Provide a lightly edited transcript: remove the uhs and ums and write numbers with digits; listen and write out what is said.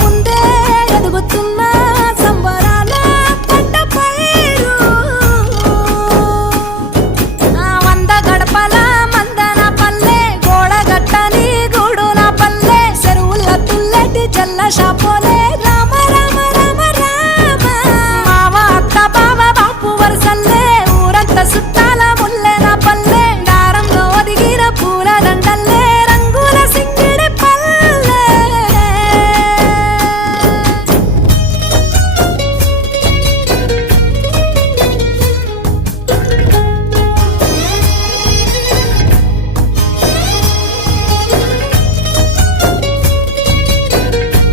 ముందే ఎదుగుతున్న సంబరాల పంట పైరు వంద గడపల మందన పల్లె గోడ గట్టని గూడున పల్లె చెరువుల తుల్లటి జల్ల షాపోలే